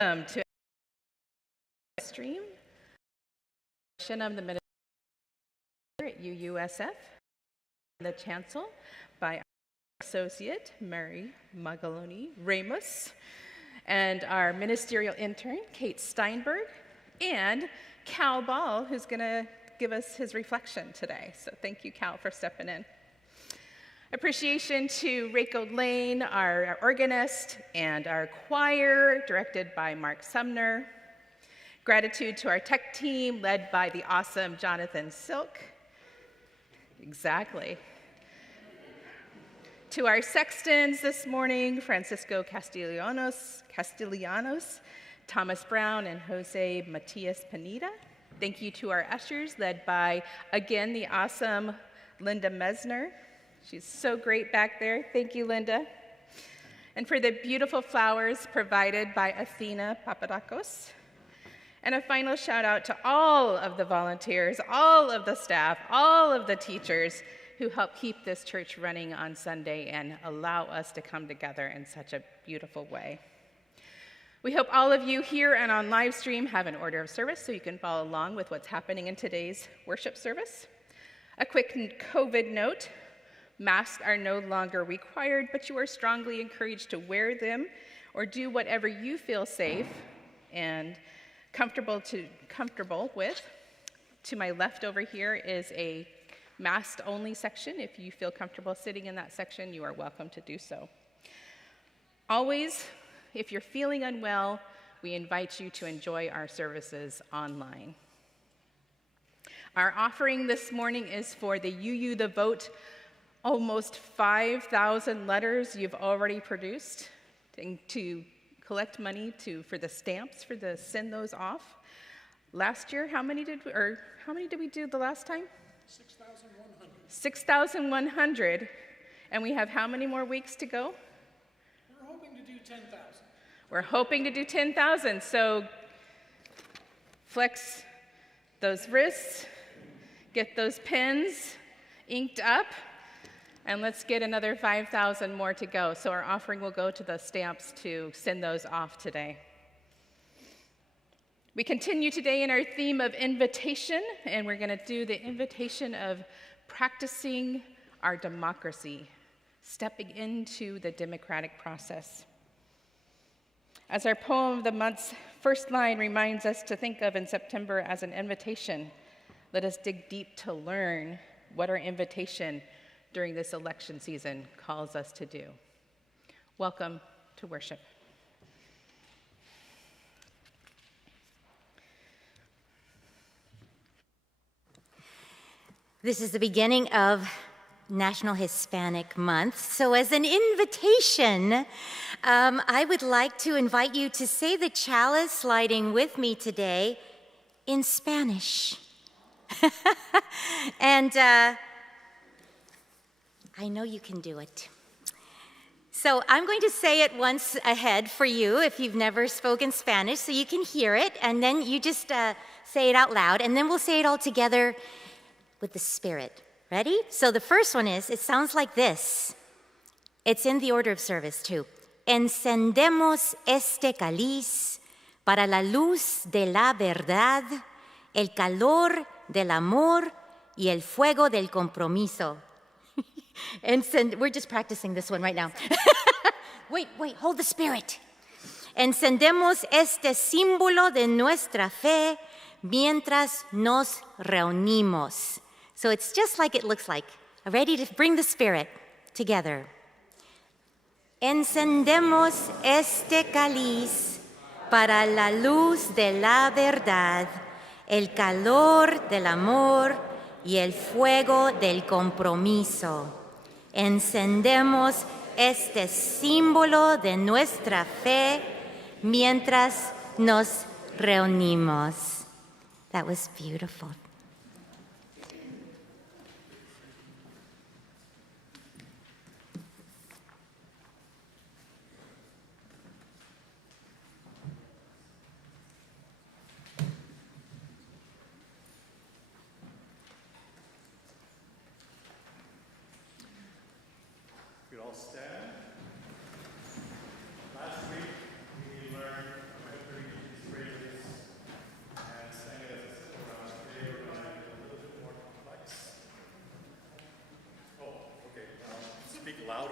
To stream, Shennum, the Ministerial at UUSF, the Chancel by our Associate, Mary Magaloni, Ramos, and our Ministerial Intern, Kate Steinberg, and Cal Ball, who's going to give us his reflection today. So thank you, Cal, for stepping in. Appreciation to Reiko Lane, our organist, and our choir, directed by Mark Sumner. Gratitude to our tech team, led by the awesome Jonathan Silk. Exactly. To our sextons this morning, Francisco Castellanos, Thomas Brown, and Jose Matias Pineda. Thank you to our ushers, led by, again, the awesome Linda Mesner. She's so great back there. Thank you, Linda. And for the beautiful flowers provided by Athena Papadakos. And a final shout out to all of the volunteers, all of the staff, all of the teachers who help keep this church running on Sunday and allow us to come together in such a beautiful way. We hope all of you here and on live stream have an order of service so you can follow along with what's happening in today's worship service. A quick COVID note. Masks are no longer required, but you are strongly encouraged to wear them or do whatever you feel safe and comfortable with. To my left over here is a mask-only section. If you feel comfortable sitting in that section, you are welcome to do so. Always, if you're feeling unwell, we invite you to enjoy our services online. Our offering this morning is for the UU the Vote. Almost 5,000 letters you've already produced to collect money for the stamps send those off. Last year, how many did we do the last time? 6,100. 6,100. And we have how many more weeks to go? We're hoping to do 10,000. We're hoping to do 10,000. So flex those wrists, get those pens inked up, and let's get another 5,000 more to go. So our offering will go to the stamps to send those off today. We continue today in our theme of invitation, and we're going to do the invitation of practicing our democracy, stepping into the democratic process. As our poem of the month's first line reminds us to think of in September as an invitation, let us dig deep to learn what our invitation during this election season calls us to do. Welcome to worship. This is the beginning of National Hispanic Month. So as an invitation, I would like to invite you to say the chalice lighting with me today in Spanish. And I know you can do it. So I'm going to say it once ahead for you if you've never spoken Spanish, so you can hear it, and then you just say it out loud, and then we'll say it all together with the Spirit. Ready? So the first one it sounds like this. It's in the order of service too. Encendemos este cáliz para la luz de la verdad, el calor del amor y el fuego del compromiso. We're just practicing this one right now. Wait, hold the Spirit. Encendemos este símbolo de nuestra fe mientras nos reunimos. So it's just like it looks like. Ready to bring the Spirit together. Encendemos este cáliz para la luz de la verdad, el calor del amor y el fuego del compromiso. Encendemos este símbolo de nuestra fe mientras nos reunimos. That was beautiful. Stand. Last week, we learned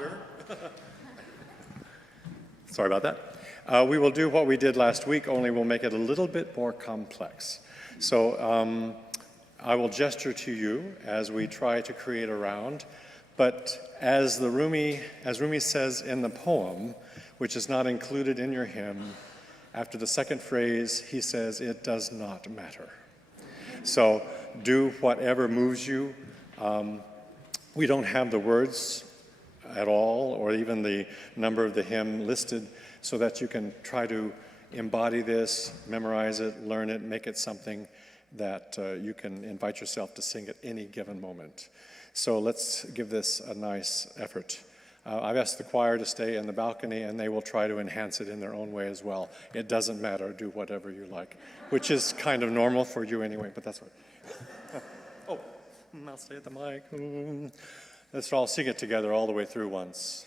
louder. Sorry about that. We will do what we did last week, only we'll make it a little bit more complex. So I will gesture to you as we try to create a round, but as Rumi says in the poem, which is not included in your hymn, after the second phrase, he says, it does not matter. So do whatever moves you. We don't have the words at all, or even the number of the hymn listed, so that you can try to embody this, memorize it, learn it, make it something that you can invite yourself to sing at any given moment. So let's give this a nice effort. I've asked the choir to stay in the balcony, and they will try to enhance it in their own way as well. It doesn't matter, do whatever you like, which is kind of normal for you anyway, but that's right. Oh, I'll stay at the mic. Let's all sing it together all the way through once.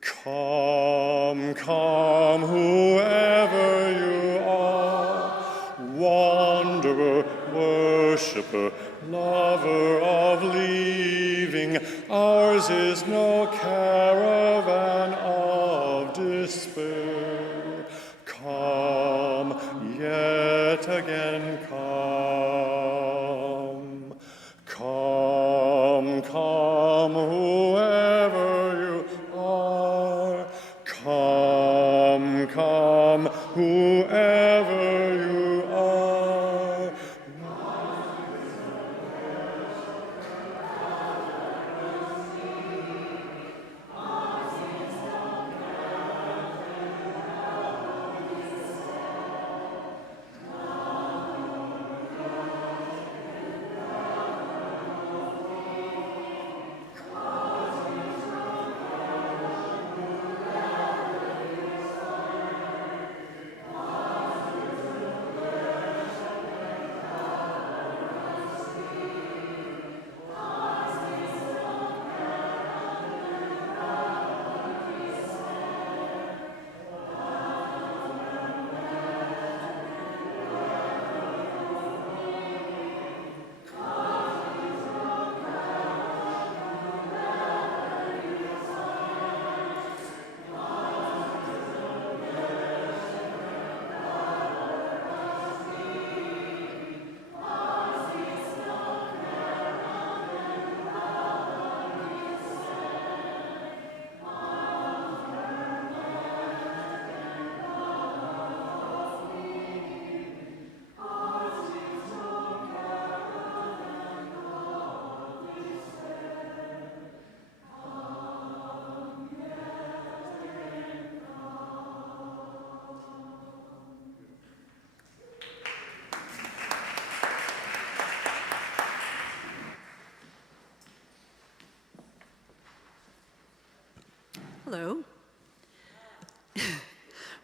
Come, come, whoever you are, wanderer, worshipper, lover of leaving, ours is no caravan of despair. Come, yet again come. Come, come, whoever you are. Come, come, whoever you are. Hello.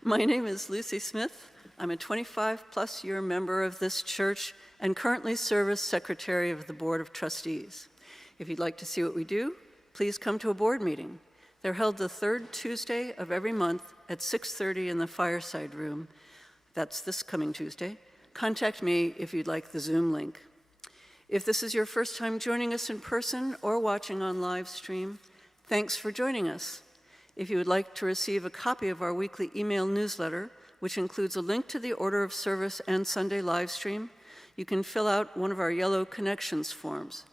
My name is Lucy Smith. I'm a 25-plus year member of this church and currently serve as secretary of the Board of Trustees. If you'd like to see what we do, please come to a board meeting. They're held the third Tuesday of every month at 6:30 in the fireside room. That's this coming Tuesday. Contact me if you'd like the Zoom link. If this is your first time joining us in person or watching on live stream, thanks for joining us. If you would like to receive a copy of our weekly email newsletter, which includes a link to the order of service and Sunday live stream, you can fill out one of our yellow connections forms.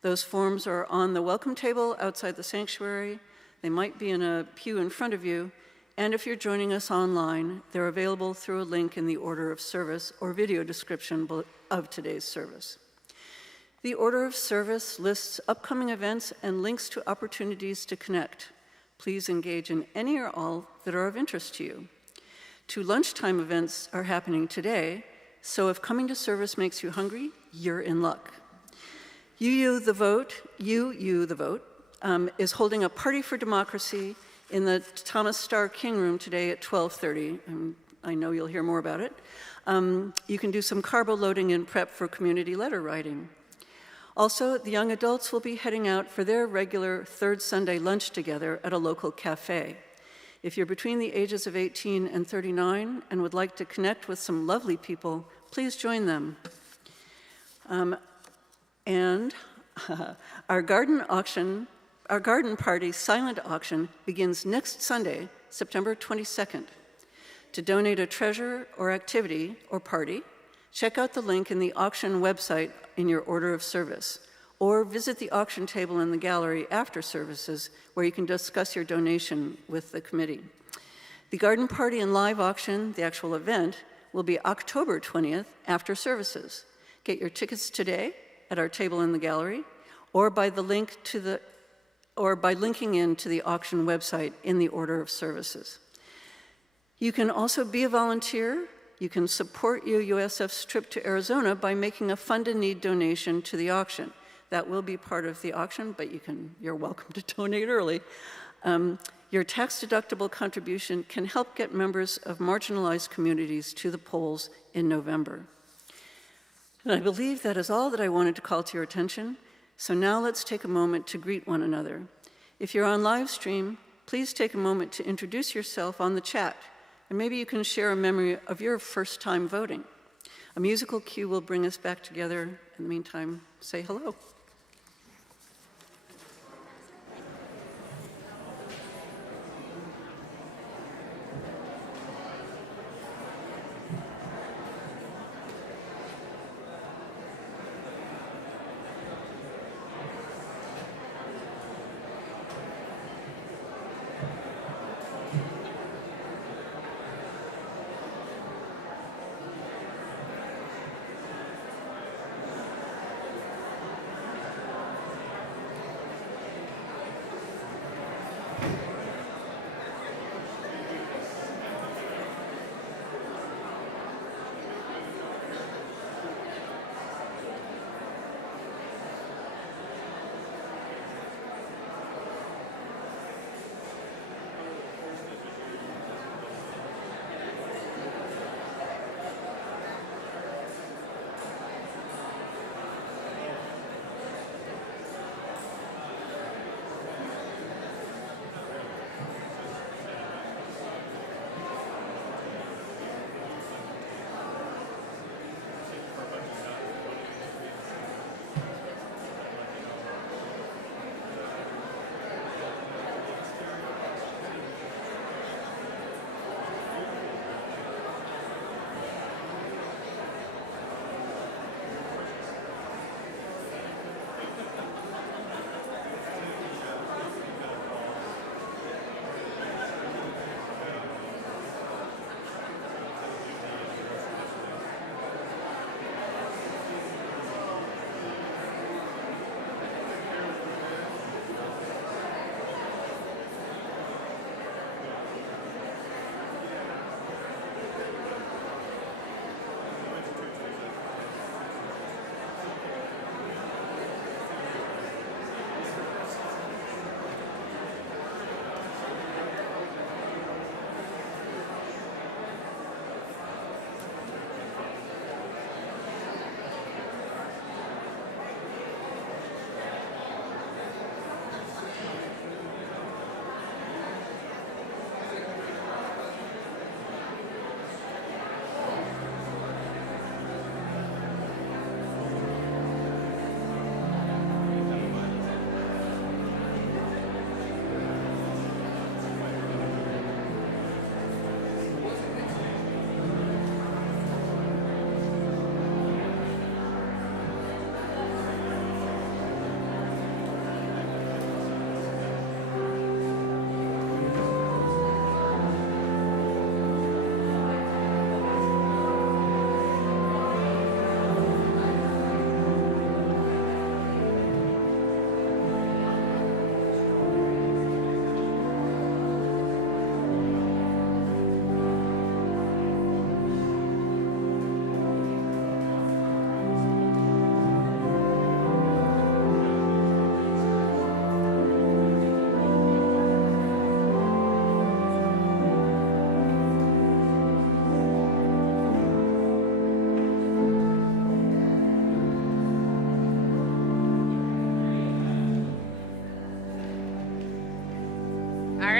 Those forms are on the welcome table outside the sanctuary. They might be in a pew in front of you, and if you're joining us online, they're available through a link in the order of service or video description of today's service. The order of service lists upcoming events and links to opportunities to connect. Please engage in any or all that are of interest to you. 2 lunchtime events are happening today, so if coming to service makes you hungry, you're in luck. UU the Vote is holding a party for democracy in the Thomas Starr King Room today at 12:30. I know you'll hear more about it. You can do some carbo loading and prep for community letter writing. Also, the young adults will be heading out for their regular third Sunday lunch together at a local cafe. If you're between the ages of 18 and 39 and would like to connect with some lovely people, please join them. And Our garden party silent auction begins next Sunday, September 22nd. To donate a treasure or activity or party, check out the link in the auction website in your order of service, or visit the auction table in the gallery after services where you can discuss your donation with the committee. The garden party and live auction, the actual event, will be October 20th after services. Get your tickets today at our table in the gallery, or by linking in to the auction website in the order of services. You can also be a volunteer. You can support UUSF's trip to Arizona by making a fund and need donation to the auction. That will be part of the auction, but you're welcome to donate early. Your tax-deductible contribution can help get members of marginalized communities to the polls in November. And I believe that is all that I wanted to call to your attention. So now let's take a moment to greet one another. If you're on live stream, please take a moment to introduce yourself on the chat, and maybe you can share a memory of your first time voting. A musical cue will bring us back together. In the meantime, say hello.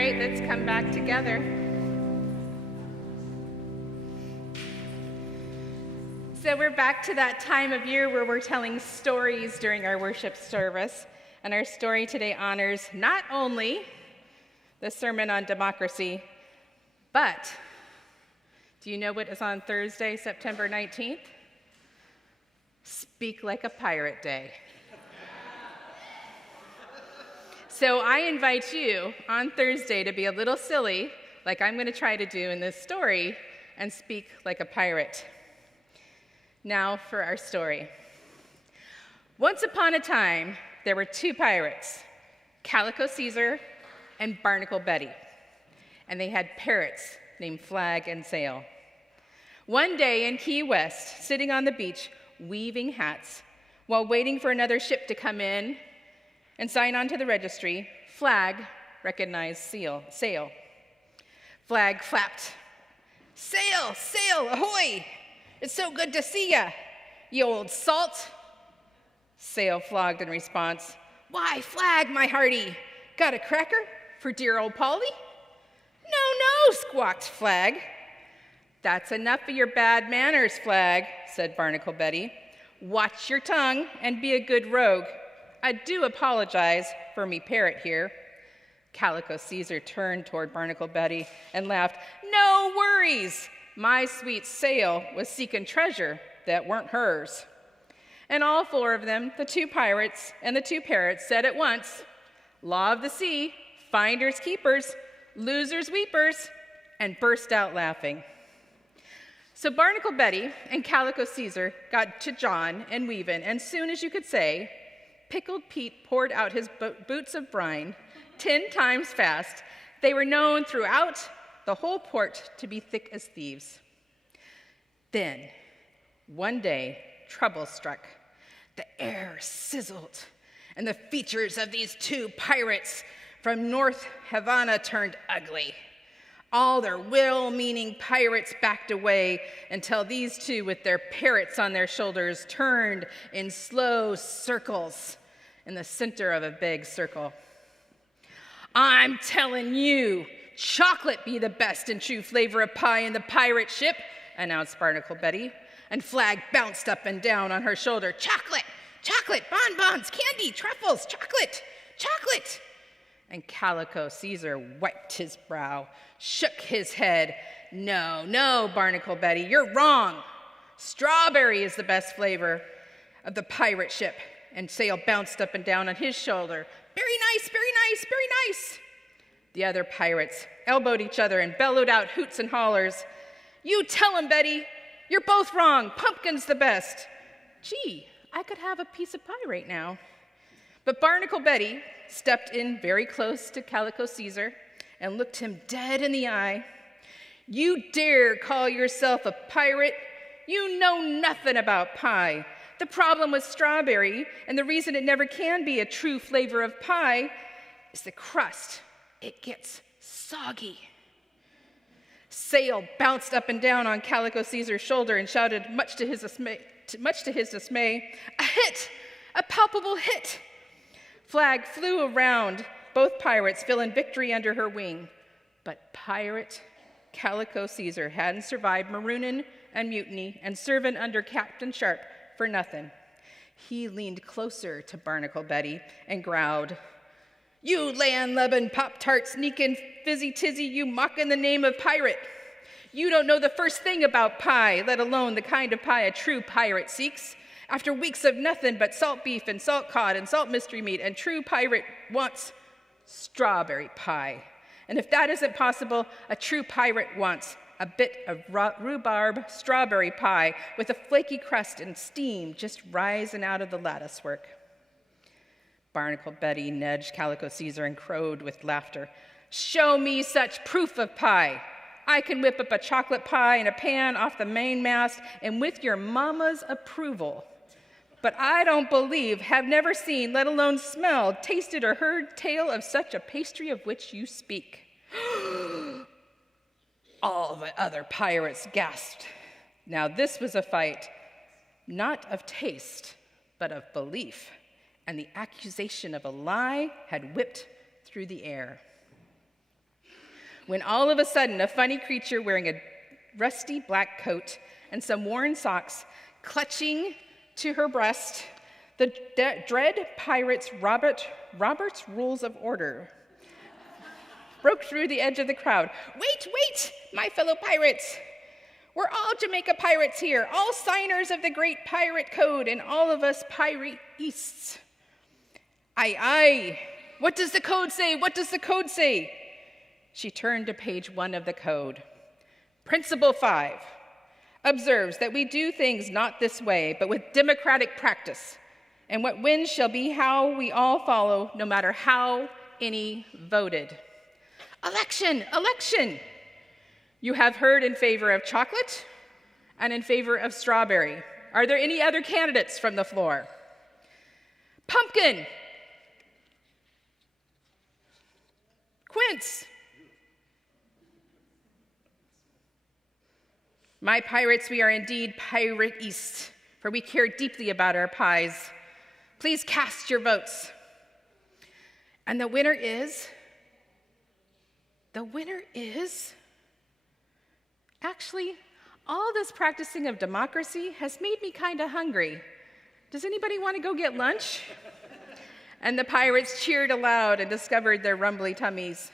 right, let's come back together. So we're back to that time of year where we're telling stories during our worship service. And our story today honors not only the Sermon on Democracy, but do you know what is on Thursday, September 19th? Speak Like a Pirate Day. So I invite you on Thursday to be a little silly, like I'm going to try to do in this story, and speak like a pirate. Now for our story. Once upon a time, there were two pirates, Calico Caesar and Barnacle Betty, and they had parrots named Flag and Sail. One day in Key West, sitting on the beach, weaving hats, while waiting for another ship to come in and sign on to the registry, Flag recognized Sail. Flag flapped. "Sail, sail, ahoy! It's so good to see ya, you old salt." Sail flogged in response. "Why, Flag, my hearty, got a cracker for dear old Polly?" No, squawked Flag. "That's enough of your bad manners, Flag," said Barnacle Betty. "Watch your tongue and be a good rogue. I do apologize for me parrot here." Calico Caesar turned toward Barnacle Betty and laughed. "No worries. My sweet Sail was seeking treasure that weren't hers." And all four of them, the two pirates and the two parrots, said at once, "Law of the sea, finders keepers, losers weepers," and burst out laughing. So Barnacle Betty and Calico Caesar got to John and weaving, and soon as you could say, Pickled Pete poured out his boots of brine 10 times fast. They were known throughout the whole port to be thick as thieves. Then, one day, trouble struck. The air sizzled, and the features of these two pirates from North Havana turned ugly. All their well-meaning pirates backed away until these two, with their parrots on their shoulders, turned in slow circles in the center of a big circle. "I'm telling you, chocolate be the best and true flavor of pie in the pirate ship," announced Barnacle Betty, and Flag bounced up and down on her shoulder. "Chocolate, chocolate, bonbons, candy, truffles, chocolate, chocolate." And Calico Caesar wiped his brow, shook his head. No, Barnacle Betty, you're wrong. Strawberry is the best flavor of the pirate ship." And Sail bounced up and down on his shoulder. "Very nice, very nice, very nice." The other pirates elbowed each other and bellowed out hoots and hollers. "You tell 'em, Betty. You're both wrong. Pumpkin's the best." "Gee, I could have a piece of pie right now." But Barnacle Betty stepped in very close to Calico Caesar and looked him dead in the eye. "You dare call yourself a pirate? You know nothing about pie. The problem with strawberry, and the reason it never can be a true flavor of pie, is the crust. It gets soggy." Sail bounced up and down on Calico Caesar's shoulder and shouted, much to his dismay, "A hit! A palpable hit!" Flag flew around both pirates, feeling victory under her wing. But pirate Calico Caesar hadn't survived marooning and mutiny and serving under Captain Sharp for nothing. He leaned closer to Barnacle Betty and growled, "You land-lubbin' Pop-Tart sneakin' fizzy-tizzy, you mockin' the name of pirate. You don't know the first thing about pie, let alone the kind of pie a true pirate seeks. After weeks of nothing but salt beef and salt cod and salt mystery meat, and true pirate wants strawberry pie. And if that isn't possible, a true pirate wants a bit of rhubarb strawberry pie with a flaky crust and steam just rising out of the latticework." Barnacle Betty nudged Calico Caesar and crowed with laughter. "Show me such proof of pie. I can whip up a chocolate pie in a pan off the mainmast and with your mama's approval. But I don't believe, have never seen, let alone smelled, tasted, or heard tale of such a pastry of which you speak." All the other pirates gasped. Now this was a fight, not of taste, but of belief, and the accusation of a lie had whipped through the air. When all of a sudden, a funny creature wearing a rusty black coat and some worn socks Clutching to her breast the dread pirate's Robert's Rules of Order broke through the edge of the crowd. Wait, my fellow pirates. We're all Jamaica pirates here, all signers of the great pirate code, and all of us pirate-ists. Aye. What does the code say? What does the code say? She turned to page 1 of the code. Principle 5 observes that we do things not this way, but with democratic practice. And what wins shall be how we all follow, no matter how any voted. Election! You have heard in favor of chocolate and in favor of strawberry. Are there any other candidates from the floor? Pumpkin! Quince! My pirates, we are indeed pirate-ists, for we care deeply about our pies. Please cast your votes. And the winner is... Actually, all this practicing of democracy has made me kind of hungry. Does anybody want to go get lunch? And the pirates cheered aloud and discovered their rumbly tummies.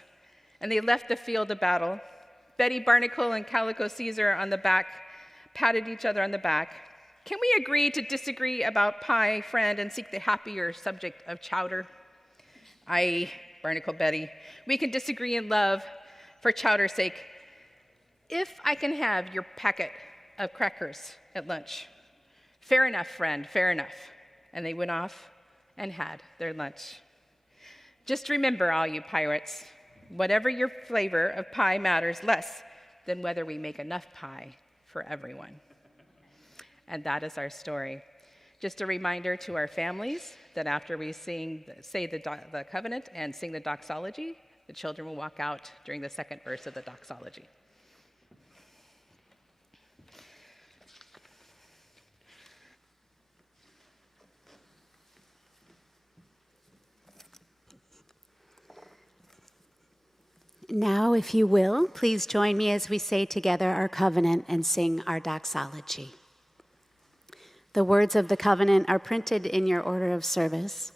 And they left the field of battle. Betty Barnacle and Calico Caesar on the back patted each other on the back. Can we agree to disagree about pie, friend, and seek the happier subject of chowder? Aye, Barnacle Betty. We can disagree in love for chowder's sake. If I can have your packet of crackers at lunch. Fair enough, friend, fair enough. And they went off and had their lunch. Just remember, all you pirates, whatever your flavor of pie matters less than whether we make enough pie for everyone. And that is our story. Just a reminder to our families that after we say the covenant and sing the doxology, the children will walk out during the second verse of the doxology. Now, if you will, please join me as we say together our covenant and sing our doxology. The words of the covenant are printed in your order of service.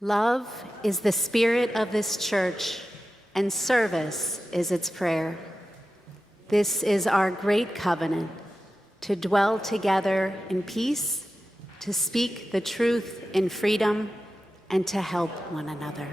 Love is the spirit of this church, and service is its prayer. This is our great covenant, to dwell together in peace, to speak the truth in freedom, and to help one another.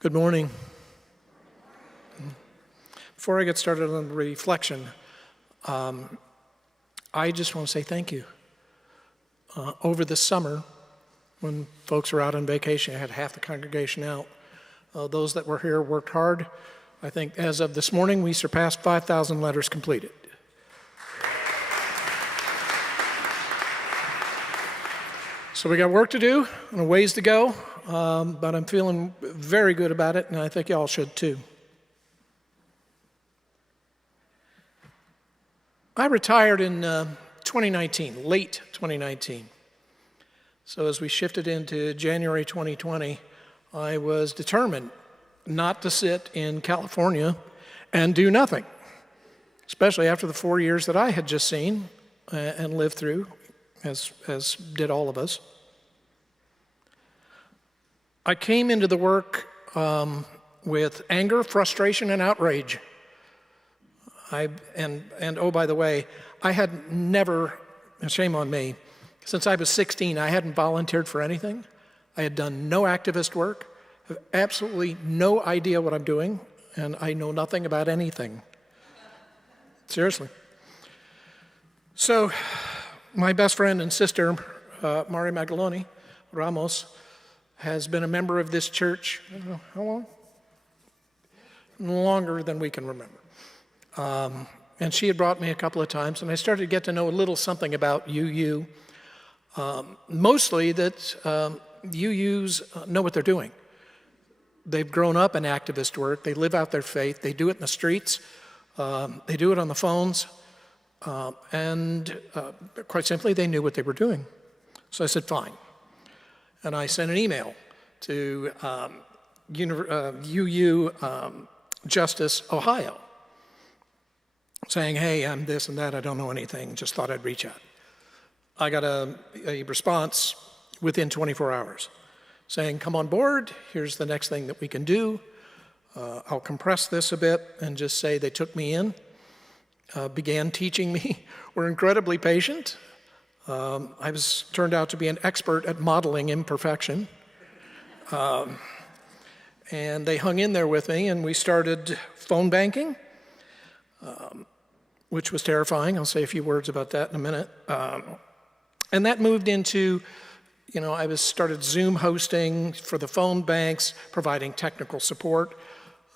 Good morning. Before I get started on the reflection, I just want to say thank you. Over the summer, when folks were out on vacation, I had half the congregation out. Those that were here worked hard. I think as of this morning, we surpassed 5,000 letters completed. So we got work to do and a ways to go, but I'm feeling very good about it, and I think y'all should too. I retired in 2019, late 2019. So as we shifted into January 2020, I was determined not to sit in California and do nothing, especially after the 4 years that I had just seen and lived through, as did all of us. I came into the work with anger, frustration, and outrage. And oh, by the way, I had never, shame on me, since I was 16, I hadn't volunteered for anything. I had done no activist work, have absolutely no idea what I'm doing, and I know nothing about anything. Seriously. So, my best friend and sister, Magaloni, Ramos, has been a member of this church, I don't know, how long? Longer than we can remember. And she had brought me a couple of times, and I started to get to know a little something about UU. Mostly that UUs know what they're doing. They've grown up in activist work. They live out their faith. They do it in the streets. They do it on the phones. And quite simply, they knew what they were doing. So I said, fine. And I sent an email to UU Justice, Ohio, saying, hey, I'm this and that, I don't know anything, just thought I'd reach out. I got a response within 24 hours saying, come on board, here's the next thing that we can do. I'll compress this a bit and just say they took me in, began teaching me, were incredibly patient. I was turned out to be an expert at modeling imperfection. And they hung in there with me, and we started phone banking, which was terrifying. I'll say a few words about that in a minute. And that moved into, I started Zoom hosting for the phone banks, providing technical support.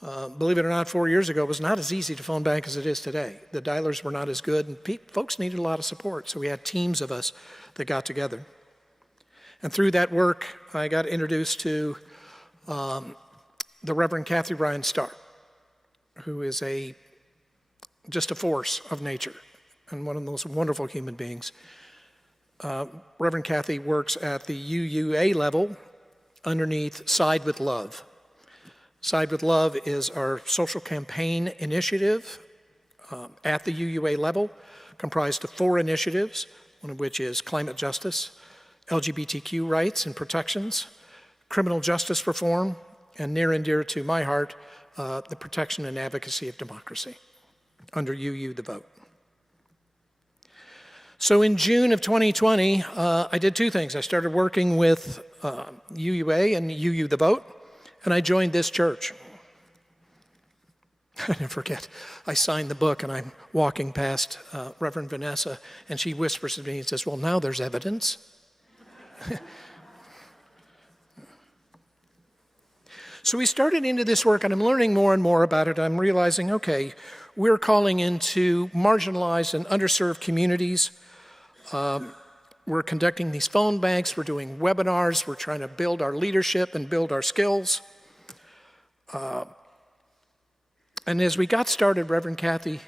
Believe it or not, 4 years ago, it was not as easy to phone bank as it is today. The dialers were not as good, and folks needed a lot of support, so we had teams of us that got together. And through that work, I got introduced to the Reverend Kathy Ryan Starr, who is just a force of nature and one of the most wonderful human beings. Reverend Kathy works at the UUA level underneath Side with Love. Side with Love is our social campaign initiative at the UUA level, comprised of 4 initiatives, one of which is climate justice, LGBTQ rights and protections, criminal justice reform, and near and dear to my heart, the protection and advocacy of democracy under UU the Vote. So in June of 2020, I did 2 things. I started working with UUA and UU the Vote, and I joined this church. I never forget, I signed the book, and I'm walking past Reverend Vanessa, and she whispers to me and says, well, now there's evidence. So we started into this work, and I'm learning more and more about it. I'm realizing, okay, we're calling into marginalized and underserved communities. We're conducting these phone banks. We're doing webinars. We're trying to build our leadership and build our skills. And as we got started, Reverend Kathy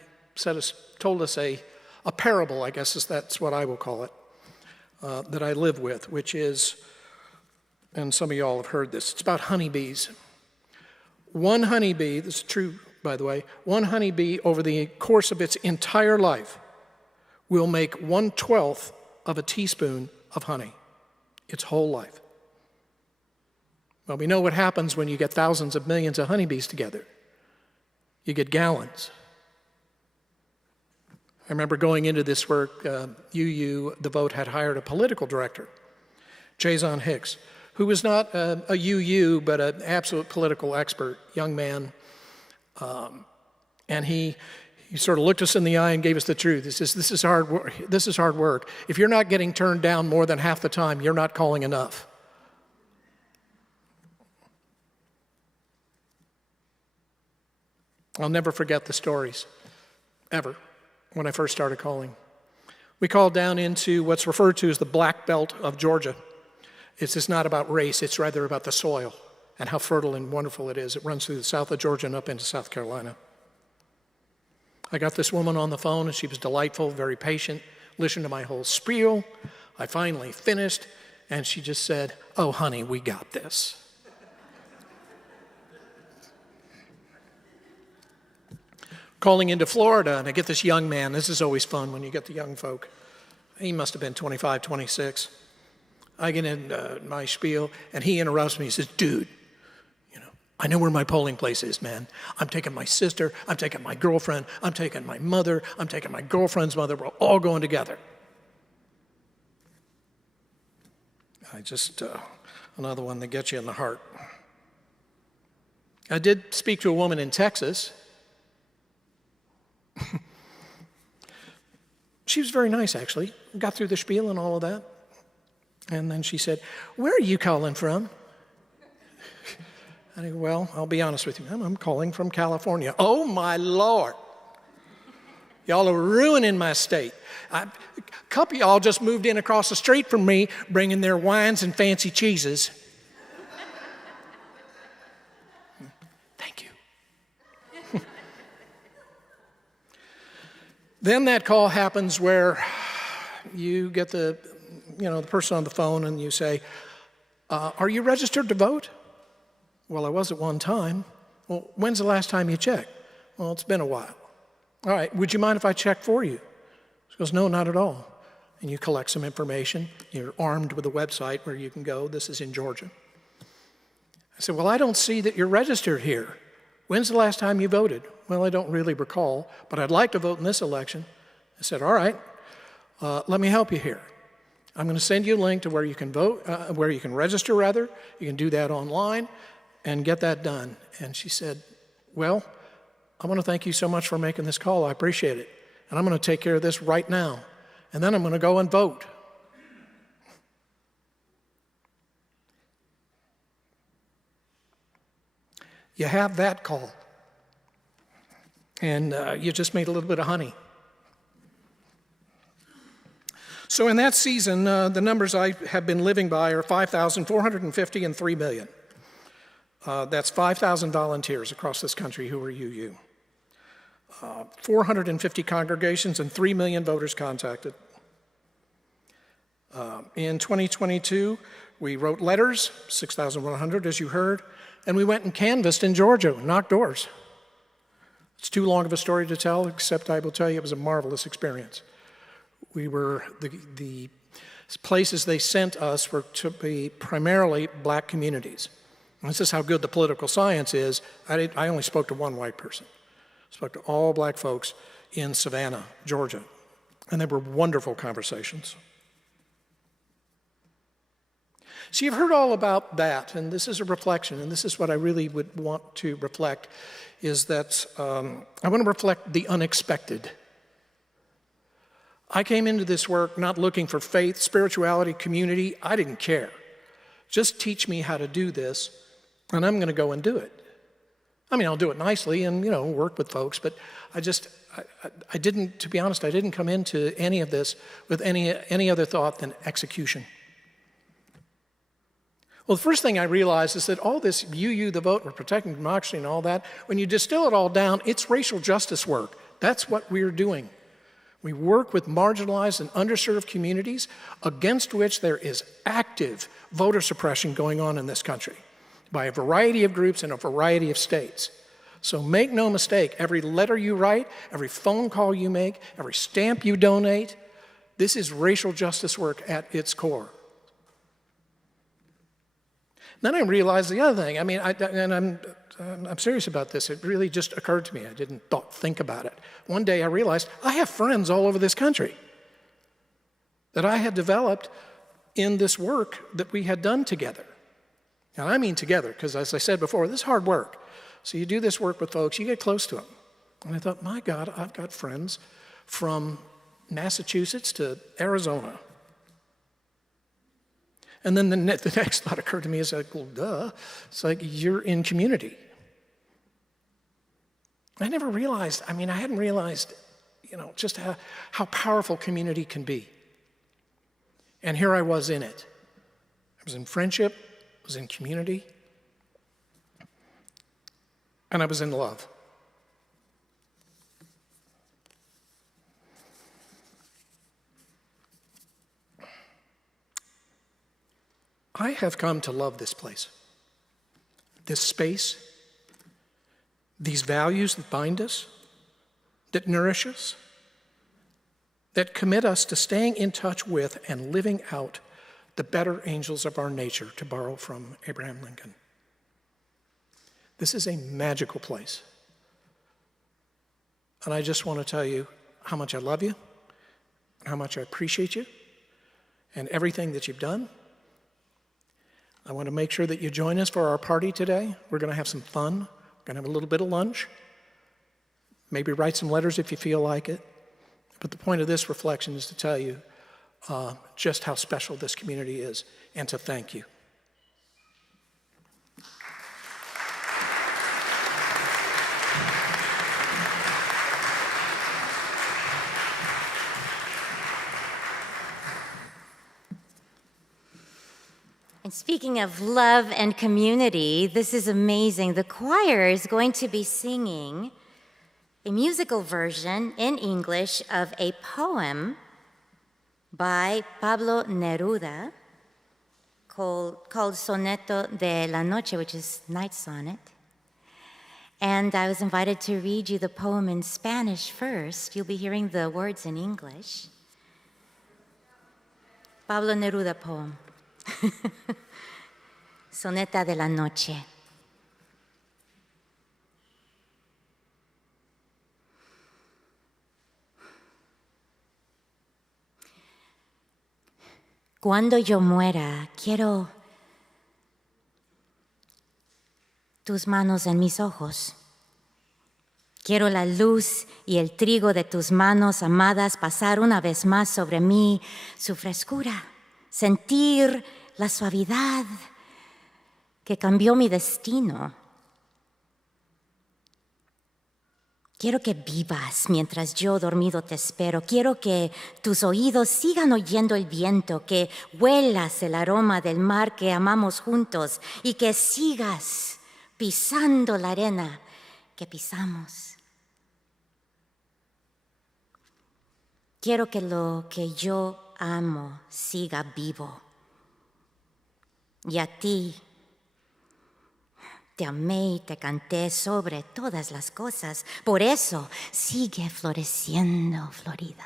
told us a parable, I guess that's what I will call it, that I live with, which is, and some of y'all have heard this, it's about honeybees. One honeybee, this is true, by the way, one honeybee over the course of its entire life will make 1/12 of a teaspoon of honey, its whole life. Well, we know what happens when you get thousands of millions of honeybees together. You get gallons. I remember going into this work, UU, the Vote had hired a political director, Jason Hicks, who was not a UU, but an absolute political expert, young man. And he sort of looked us in the eye and gave us the truth. He says, this is hard work. This is hard work. If you're not getting turned down more than half the time, you're not calling enough. I'll never forget the stories, ever, when I first started calling. We called down into what's referred to as the Black Belt of Georgia. It's just not about race, it's rather about the soil and how fertile and wonderful it is. It runs through the south of Georgia and up into South Carolina. I got this woman on the phone, and she was delightful, very patient, listened to my whole spiel. I finally finished, and she just said, "Oh, honey, we got this." Calling into Florida, and I get this young man. This is always fun when you get the young folk. He must have been 25, 26. I get in my spiel, and he interrupts me. He says, "Dude, I know where my polling place is, man. I'm taking my sister, I'm taking my girlfriend, I'm taking my mother, I'm taking my girlfriend's mother. We're all going together." Another one that gets you in the heart. I did speak to a woman in Texas. She was very nice, actually. Got through the spiel and all of that. And then she said, "Where are you calling from?" I go, "Well, I'll be honest with you, ma'am. I'm calling from California." "Oh, my Lord. Y'all are ruining my state. A couple of y'all just moved in across the street from me, bringing their wines and fancy cheeses." Thank you. Then that call happens where you get the person on the phone and you say, "Are you registered to vote?" "Well, I was at one time." "Well, when's the last time you checked?" "Well, it's been a while." "All right, would you mind if I check for you?" She goes, "No, not at all." And you collect some information. You're armed with a website where you can go. This is in Georgia. I said, "Well, I don't see that you're registered here. When's the last time you voted?" "Well, I don't really recall, but I'd like to vote in this election." I said, "All right, let me help you here. I'm going to send you a link to where you can vote, where you can register, rather. You can do that online and get that done." And she said, "Well, I want to thank you so much for making this call. I appreciate it. And I'm going to take care of this right now. And then I'm going to go and vote." You have that call. And you just made a little bit of honey. So in that season, the numbers I have been living by are 5,450 and 3 million. That's 5,000 volunteers across this country who are UU. 450 congregations and 3 million voters contacted. In 2022, we wrote letters, 6,100 as you heard, and we went and canvassed in Georgia, knocked doors. It's too long of a story to tell, except I will tell you it was a marvelous experience. We were, the places they sent us were to be primarily black communities. And this is how good the political science is. I only spoke to one white person. I spoke to all black folks in Savannah, Georgia. And they were wonderful conversations. So you've heard all about that, and this is a reflection, and this is what I really would want to reflect, is that I want to reflect the unexpected. I came into this work not looking for faith, spirituality, community. I didn't care. Just teach me how to do this, and I'm going to go and do it. I mean, I'll do it nicely and, work with folks, but I didn't, to be honest, I didn't come into any of this with any other thought than execution. Well, the first thing I realized is that all this UU, the vote, we're protecting democracy and all that, when you distill it all down, it's racial justice work. That's what we're doing. We work with marginalized and underserved communities against which there is active voter suppression going on in this country by a variety of groups in a variety of states. So make no mistake, every letter you write, every phone call you make, every stamp you donate, this is racial justice work at its core. Then I realized the other thing. I mean, I'm serious about this. It really just occurred to me. I didn't think about it. One day I realized I have friends all over this country that I had developed in this work that we had done together. And I mean together, because as I said before, this is hard work. So you do this work with folks, you get close to them. And I thought, my God, I've got friends from Massachusetts to Arizona. And then the next thought occurred to me is like, well, duh. It's like, you're in community. I never realized, I hadn't realized, just how powerful community can be. And here I was in it. I was in friendship, I was in community, and I was in love. I have come to love this place, this space, these values that bind us, that nourish us, that commit us to staying in touch with and living out the better angels of our nature, to borrow from Abraham Lincoln. This is a magical place. And I just want to tell you how much I love you, and how much I appreciate you, and everything that you've done. I want to make sure that you join us for our party today. We're going to have some fun. We're going to have a little bit of lunch. Maybe write some letters if you feel like it. But the point of this reflection is to tell you just how special this community is, and to thank you. And speaking of love and community, this is amazing. The choir is going to be singing a musical version in English of a poem by Pablo Neruda called Soneto de la Noche, which is Night Sonnet. And I was invited to read you the poem in Spanish first. You'll be hearing the words in English. Pablo Neruda poem. Soneta de la Noche. Cuando yo muera, quiero tus manos en mis ojos. Quiero la luz y el trigo de tus manos amadas pasar una vez más sobre mí, su frescura, sentir la suavidad que cambió mi destino. Quiero que vivas mientras yo dormido te espero. Quiero que tus oídos sigan oyendo el viento, que huelas el aroma del mar que amamos juntos y que sigas pisando la arena que pisamos. Quiero que lo que yo amo siga vivo. Y a ti te amé y te canté sobre todas las cosas. Por eso sigue floreciendo, Florida.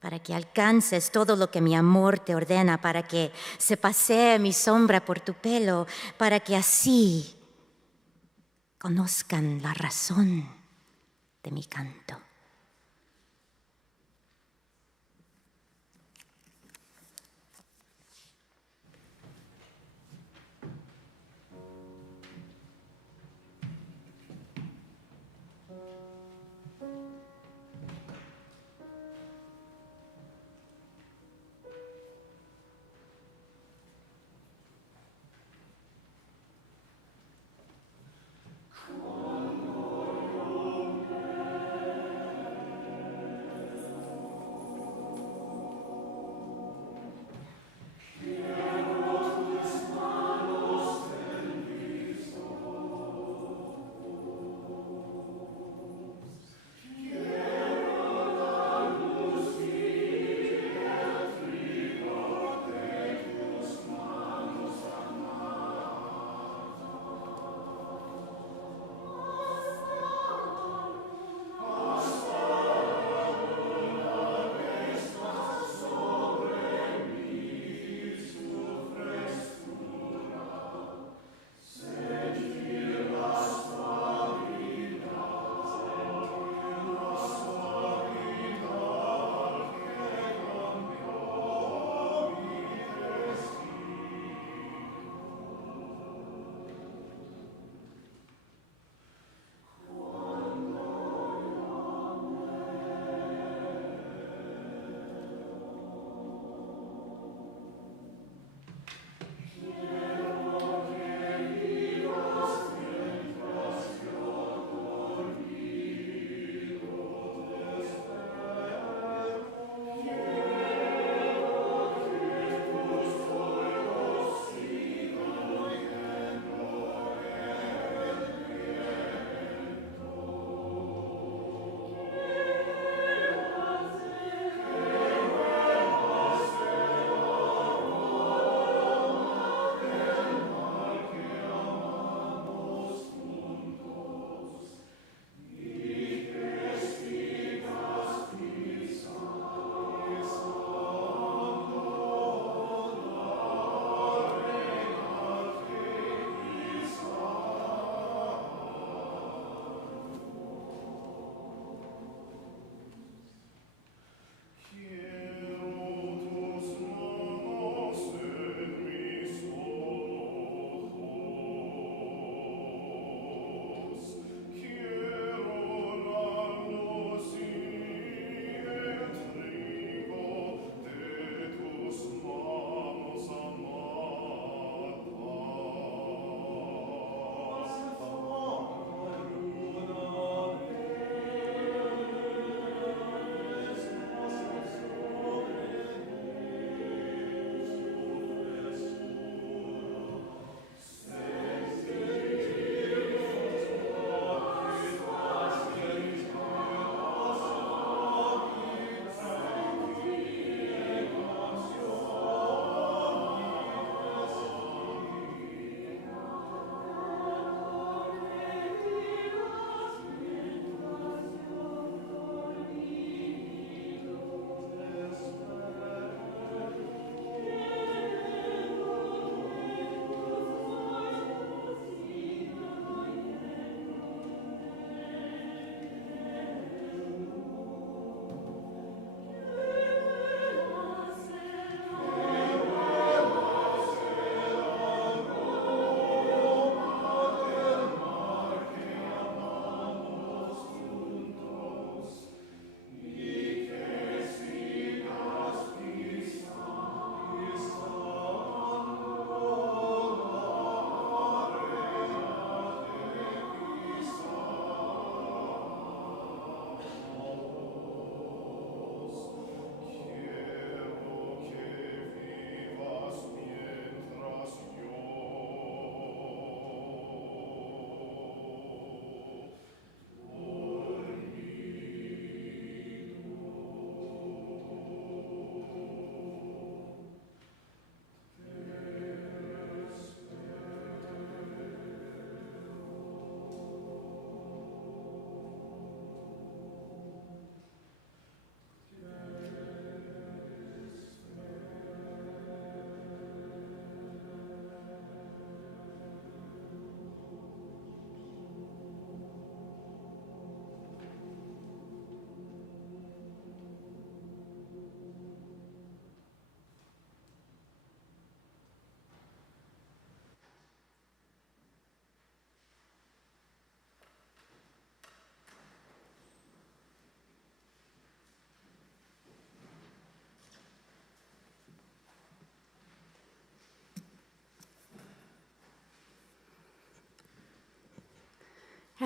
Para que alcances todo lo que mi amor te ordena, para que se pasee mi sombra por tu pelo, para que así conozcan la razón de mi canto.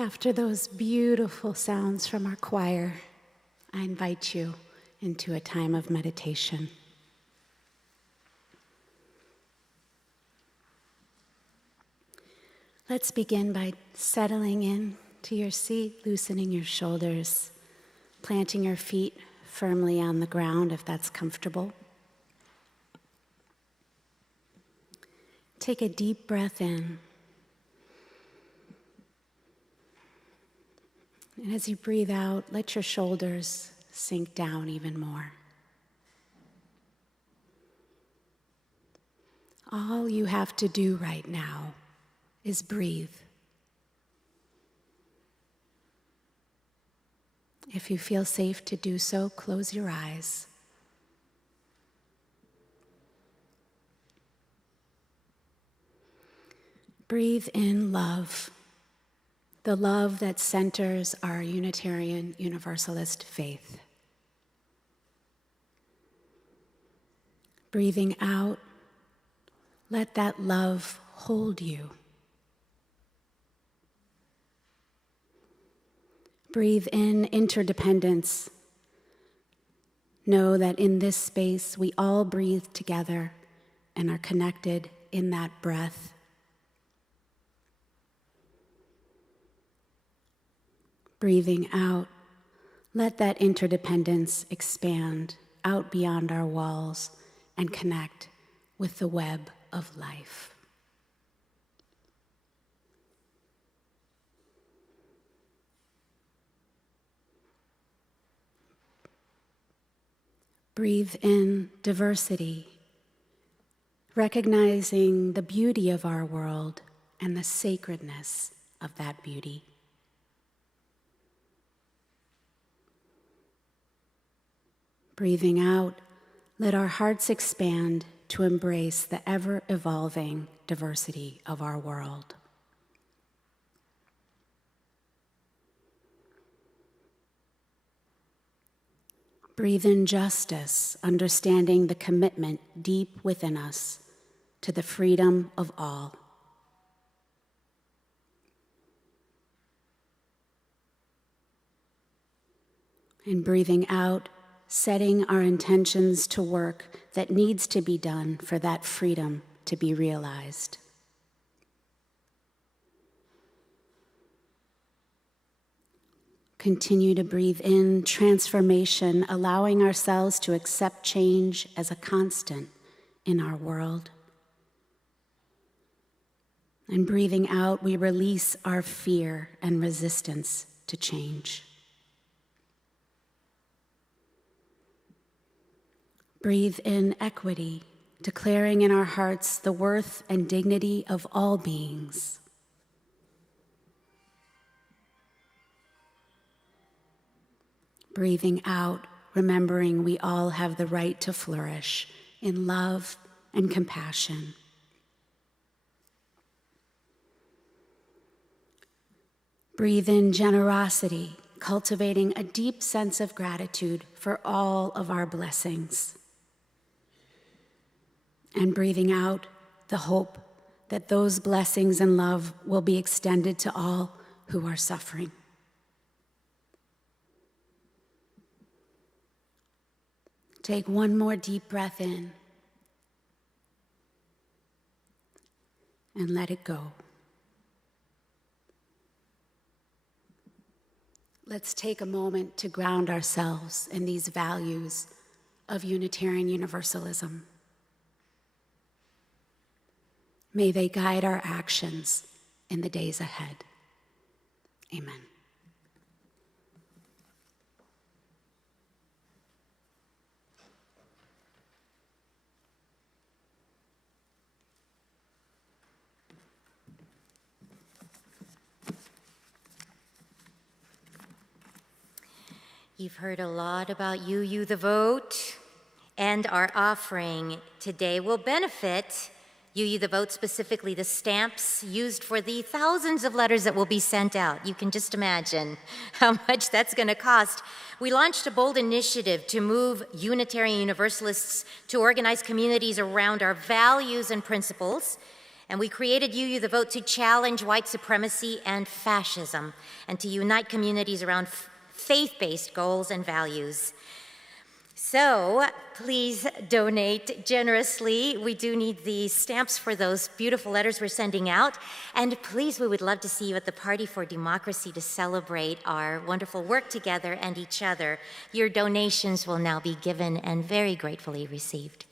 After those beautiful sounds from our choir, I invite you into a time of meditation. Let's begin by settling in to your seat, loosening your shoulders, planting your feet firmly on the ground if that's comfortable. Take a deep breath in. And as you breathe out, let your shoulders sink down even more. All you have to do right now is breathe. If you feel safe to do so, close your eyes. Breathe in love, the love that centers our Unitarian Universalist faith. Breathing out, let that love hold you. Breathe in interdependence. Know that in this space we all breathe together and are connected in that breath. Breathing out, let that interdependence expand out beyond our walls and connect with the web of life. Breathe in diversity, recognizing the beauty of our world and the sacredness of that beauty. Breathing out, let our hearts expand to embrace the ever-evolving diversity of our world. Breathe in justice, understanding the commitment deep within us to the freedom of all. And breathing out, setting our intentions to work that needs to be done for that freedom to be realized. Continue to breathe in transformation, allowing ourselves to accept change as a constant in our world. And breathing out, we release our fear and resistance to change. Breathe in equity, declaring in our hearts the worth and dignity of all beings. Breathing out, remembering we all have the right to flourish in love and compassion. Breathe in generosity, cultivating a deep sense of gratitude for all of our blessings. And breathing out the hope that those blessings and love will be extended to all who are suffering. Take one more deep breath in and let it go. Let's take a moment to ground ourselves in these values of Unitarian Universalism. May they guide our actions in the days ahead. Amen. You've heard a lot about UU the vote, and our offering today will benefit UU the vote, specifically the stamps used for the thousands of letters that will be sent out. You can just imagine how much that's going to cost. We launched a bold initiative to move Unitarian Universalists to organize communities around our values and principles. And we created UU the Vote to challenge white supremacy and fascism and to unite communities around faith-based goals and values. So please donate generously. We do need the stamps for those beautiful letters we're sending out. And please, we would love to see you at the Party for Democracy to celebrate our wonderful work together and each other. Your donations will now be given and very gratefully received.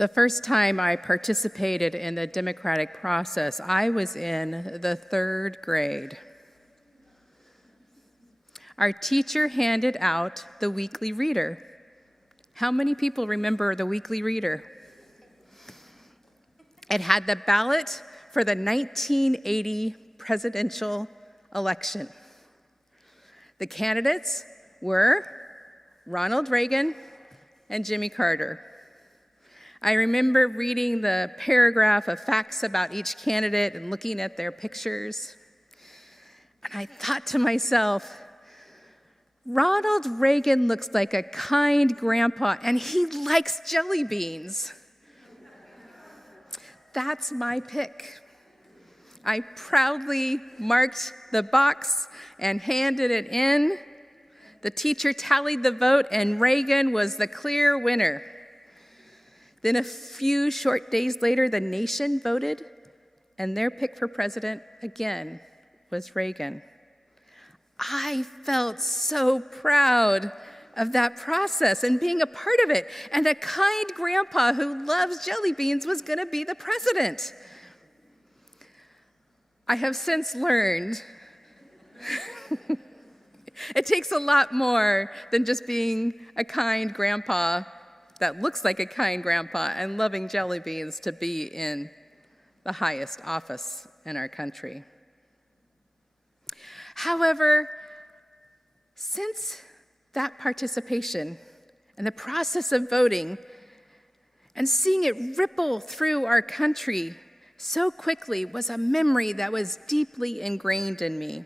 The first time I participated in the democratic process, I was in the 3rd grade. Our teacher handed out the weekly reader. How many people remember the weekly reader? It had the ballot for the 1980 presidential election. The candidates were Ronald Reagan and Jimmy Carter. I remember reading the paragraph of facts about each candidate and looking at their pictures. And I thought to myself, Ronald Reagan looks like a kind grandpa, and he likes jelly beans. That's my pick. I proudly marked the box and handed it in. The teacher tallied the vote, and Reagan was the clear winner. Then a few short days later, the nation voted, and their pick for president, again, was Reagan. I felt so proud of that process and being a part of it, and a kind grandpa who loves jelly beans was going to be the president. I have since learned it takes a lot more than just being a kind grandpa that looks like a kind grandpa and loving jelly beans to be in the highest office in our country. However, since that participation and the process of voting and seeing it ripple through our country so quickly was a memory that was deeply ingrained in me.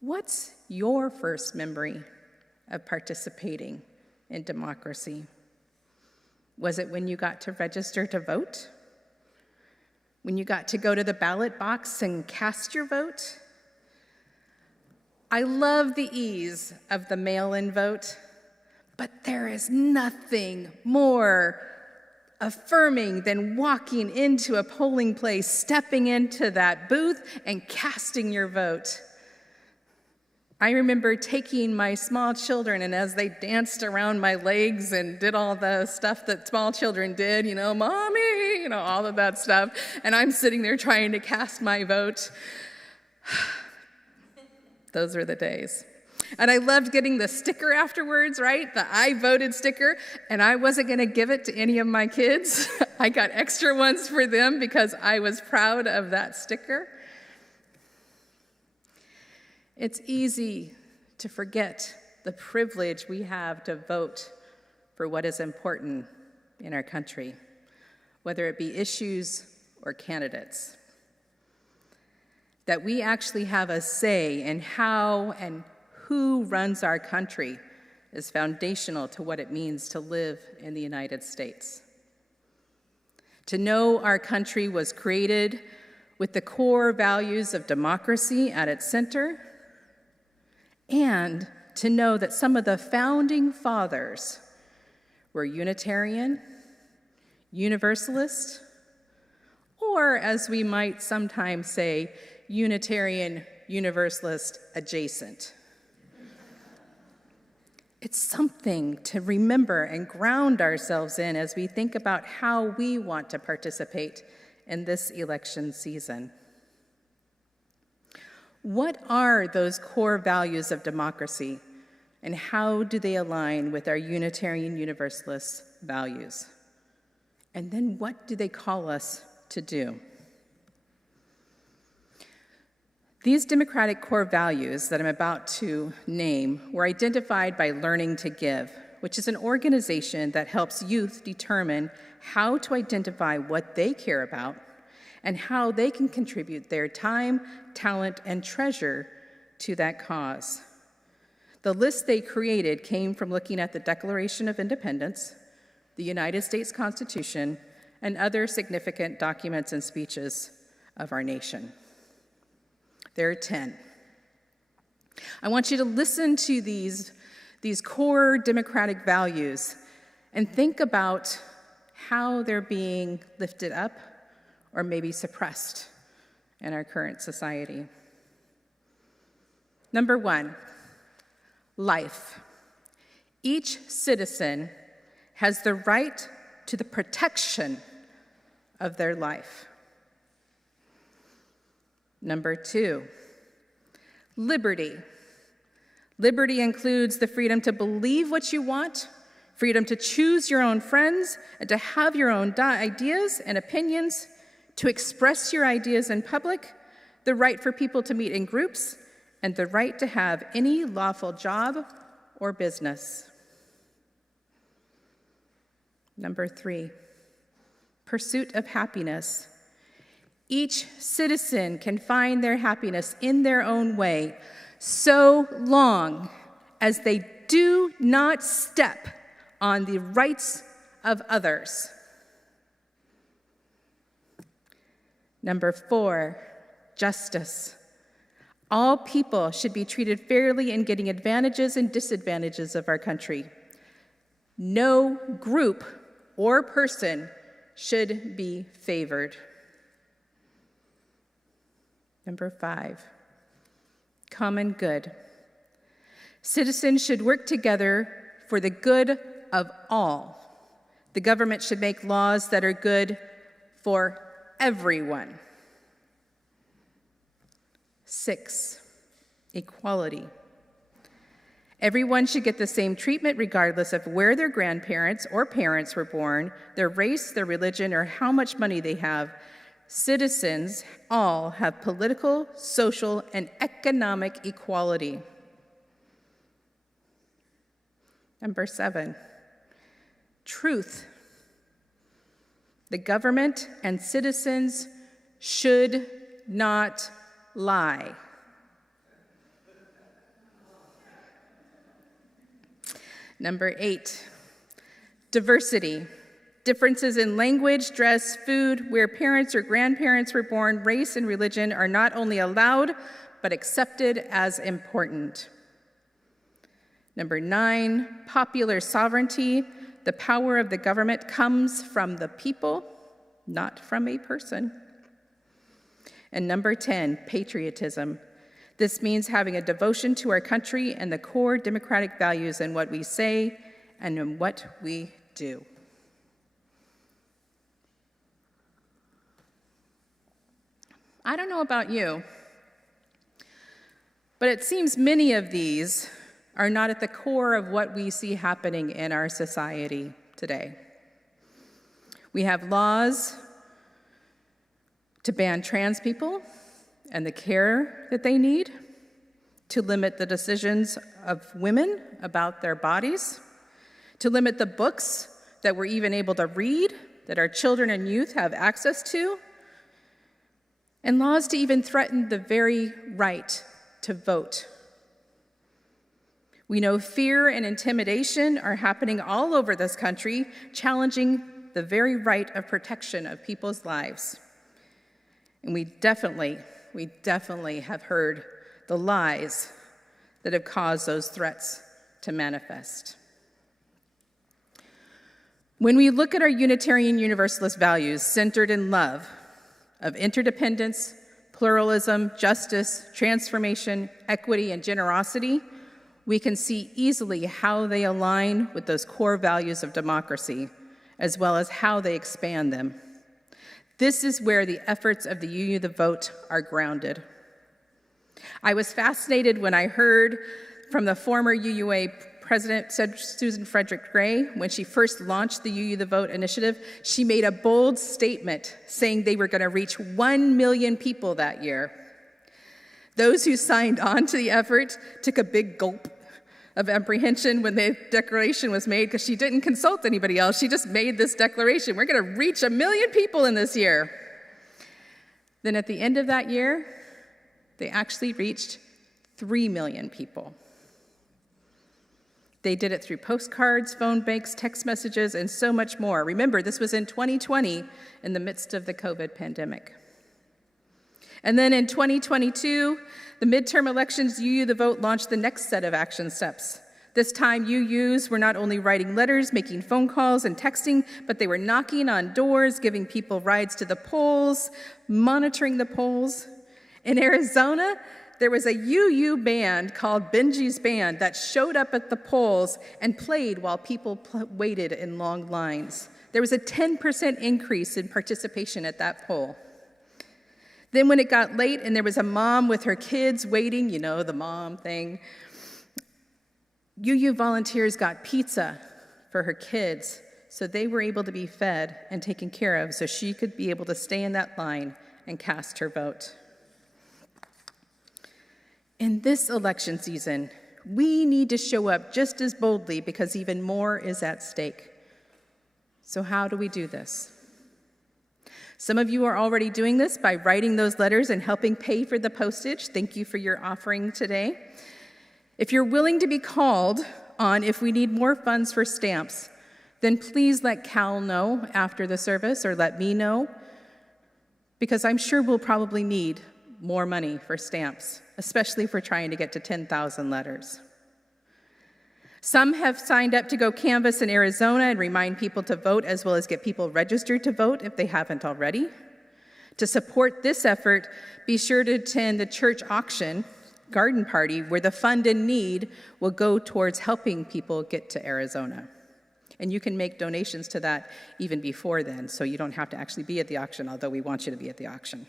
What's your first memory of participating in democracy? Was it when you got to register to vote? When you got to go to the ballot box and cast your vote? I love the ease of the mail-in vote, but there is nothing more affirming than walking into a polling place, stepping into that booth, and casting your vote. I remember taking my small children, and as they danced around my legs and did all the stuff that small children did, Mommy, all of that stuff, and I'm sitting there trying to cast my vote. Those were the days. And I loved getting the sticker afterwards, right? The I voted sticker, and I wasn't going to give it to any of my kids. I got extra ones for them because I was proud of that sticker. It's easy to forget the privilege we have to vote for what is important in our country, whether it be issues or candidates. That we actually have a say in how and who runs our country is foundational to what it means to live in the United States. To know our country was created with the core values of democracy at its center, and to know that some of the founding fathers were Unitarian, Universalist, or as we might sometimes say, Unitarian Universalist adjacent. It's something to remember and ground ourselves in as we think about how we want to participate in this election season. What are those core values of democracy, and how do they align with our Unitarian Universalist values? And then what do they call us to do? These democratic core values that I'm about to name were identified by Learning to Give, which is an organization that helps youth determine how to identify what they care about and how they can contribute their time, talent, and treasure to that cause. The list they created came from looking at the Declaration of Independence, the United States Constitution, and other significant documents and speeches of our nation. There are 10. I want you to listen to these core democratic values and think about how they're being lifted up or maybe suppressed in our current society. Number 1, life. Each citizen has the right to the protection of their life. Number 2, liberty. Liberty includes the freedom to believe what you want, freedom to choose your own friends, and to have your own ideas and opinions, to express your ideas in public, the right for people to meet in groups, and the right to have any lawful job or business. Number 3, pursuit of happiness. Each citizen can find their happiness in their own way, so long as they do not step on the rights of others. Number 4, justice. All people should be treated fairly in getting advantages and disadvantages of our country. No group or person should be favored. Number 5, common good. Citizens should work together for the good of all. The government should make laws that are good for everyone. 6, equality. Everyone should get the same treatment regardless of where their grandparents or parents were born, their race, their religion, or how much money they have. Citizens all have political, social, and economic equality. Number 7, truth. The government and citizens should not lie. Number 8, diversity. Differences in language, dress, food, where parents or grandparents were born, race, and religion are not only allowed, but accepted as important. Number 9, popular sovereignty. The power of the government comes from the people, not from a person. And number 10, patriotism. This means having a devotion to our country and the core democratic values in what we say and in what we do. I don't know about you, but it seems many of these are not at the core of what we see happening in our society today. We have laws to ban trans people and the care that they need, to limit the decisions of women about their bodies, to limit the books that we're even able to read, that our children and youth have access to, and laws to even threaten the very right to vote. We know fear and intimidation are happening all over this country, challenging the very right of protection of people's lives. And we definitely have heard the lies that have caused those threats to manifest. When we look at our Unitarian Universalist values centered in love, of interdependence, pluralism, justice, transformation, equity, and generosity, we can see easily how they align with those core values of democracy, as well as how they expand them. This is where the efforts of the UU The Vote are grounded. I was fascinated when I heard from the former UUA President Susan Frederick Gray, when she first launched the UU The Vote initiative, she made a bold statement saying they were going to reach 1 million people that year. Those who signed on to the effort took a big gulp of apprehension when the declaration was made, because she didn't consult anybody else. She just made this declaration. We're going to reach 1 million people in this year. Then at the end of that year, they actually reached 3 million people. They did it through postcards, phone banks, text messages, and so much more. Remember, this was in 2020, in the midst of the COVID pandemic. And then in 2022, the midterm elections, UU The Vote launched the next set of action steps. This time, UUs were not only writing letters, making phone calls, and texting, but they were knocking on doors, giving people rides to the polls, monitoring the polls. In Arizona, there was a UU band called Benji's Band that showed up at the polls and played while people waited in long lines. There was a 10% increase in participation at that poll. Then when it got late and there was a mom with her kids waiting, you know, the mom thing, UU volunteers got pizza for her kids so they were able to be fed and taken care of so she could be able to stay in that line and cast her vote. In this election season, we need to show up just as boldly because even more is at stake. So how do we do this? Some of you are already doing this by writing those letters and helping pay for the postage. Thank you for your offering today. If you're willing to be called on if we need more funds for stamps, then please let Cal know after the service or let me know, because I'm sure we'll probably need more money for stamps, especially if we're trying to get to 10,000 letters. Some have signed up to go canvass in Arizona and remind people to vote, as well as get people registered to vote if they haven't already. To support this effort, be sure to attend the church auction garden party, where the fund in need will go towards helping people get to Arizona. And you can make donations to that even before then, so you don't have to actually be at the auction, although we want you to be at the auction.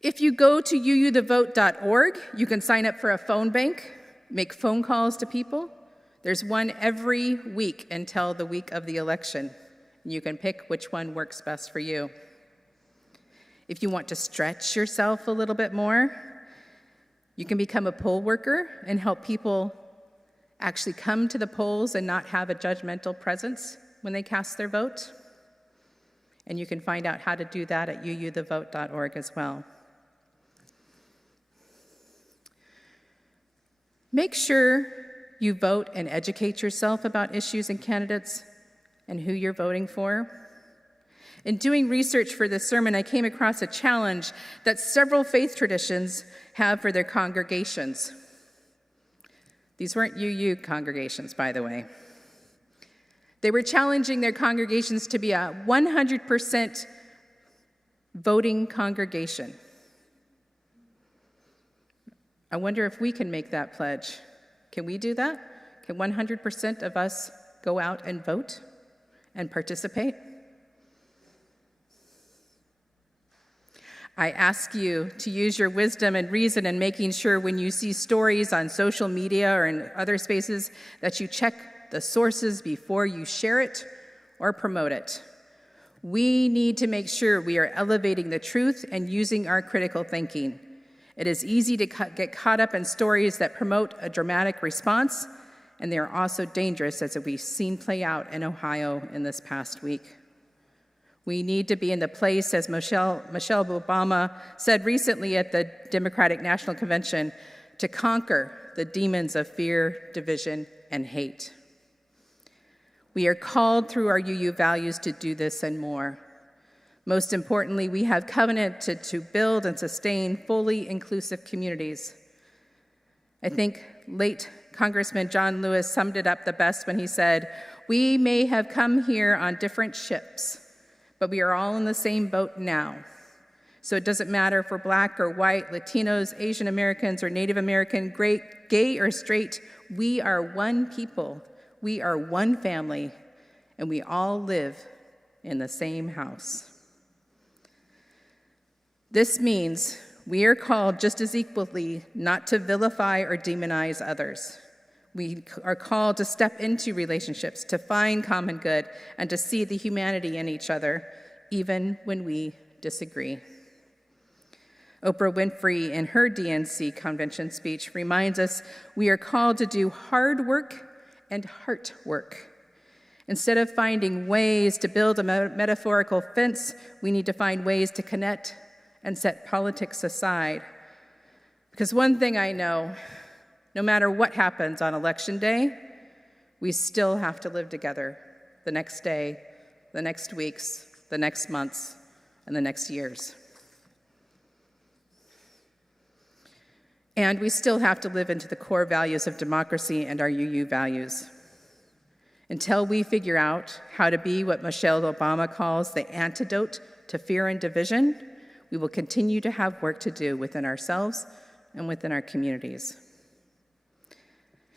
If you go to uuthevote.org, you can sign up for a phone bank. make phone calls to people. There's one every week until the week of the election. You can pick which one works best for you. If you want to stretch yourself a little bit more, you can become a poll worker and help people actually come to the polls and not have a judgmental presence when they cast their vote. And you can find out how to do that at uuthevote.org as well. Make sure you vote and educate yourself about issues and candidates and who you're voting for. In doing research for this sermon, I came across a challenge that several faith traditions have for their congregations. These weren't UU congregations, by the way. They were challenging their congregations to be a 100% voting congregation. I wonder if we can make that pledge. Can we do that? Can 100% of us go out and vote and participate? I ask you to use your wisdom and reason in making sure when you see stories on social media or in other spaces that you check the sources before you share it or promote it. We need to make sure we are elevating the truth and using our critical thinking. It is easy to get caught up in stories that promote a dramatic response, and they are also dangerous, as we've seen play out in Ohio in this past week. We need to be in the place, as Michelle Obama said recently at the Democratic National Convention, to conquer the demons of fear, division, and hate. We are called through our UU values to do this and more. Most importantly, we have covenanted to build and sustain fully inclusive communities. I think late Congressman John Lewis summed it up the best when he said, "We may have come here on different ships, but we are all in the same boat now. So it doesn't matter if we're Black or white, Latinos, Asian Americans, or Native American, gay or straight, we are one people, we are one family, and we all live in the same house." This means we are called just as equally not to vilify or demonize others. We are called to step into relationships, to find common good, and to see the humanity in each other, even when we disagree. Oprah Winfrey, in her DNC convention speech, reminds us we are called to do hard work and heart work. Instead of finding ways to build a metaphorical fence, we need to find ways to connect and set politics aside. Because one thing I know, no matter what happens on Election Day, we still have to live together the next day, the next weeks, the next months, and the next years. And we still have to live into the core values of democracy and our UU values. Until we figure out how to be what Michelle Obama calls the antidote to fear and division, we will continue to have work to do within ourselves and within our communities.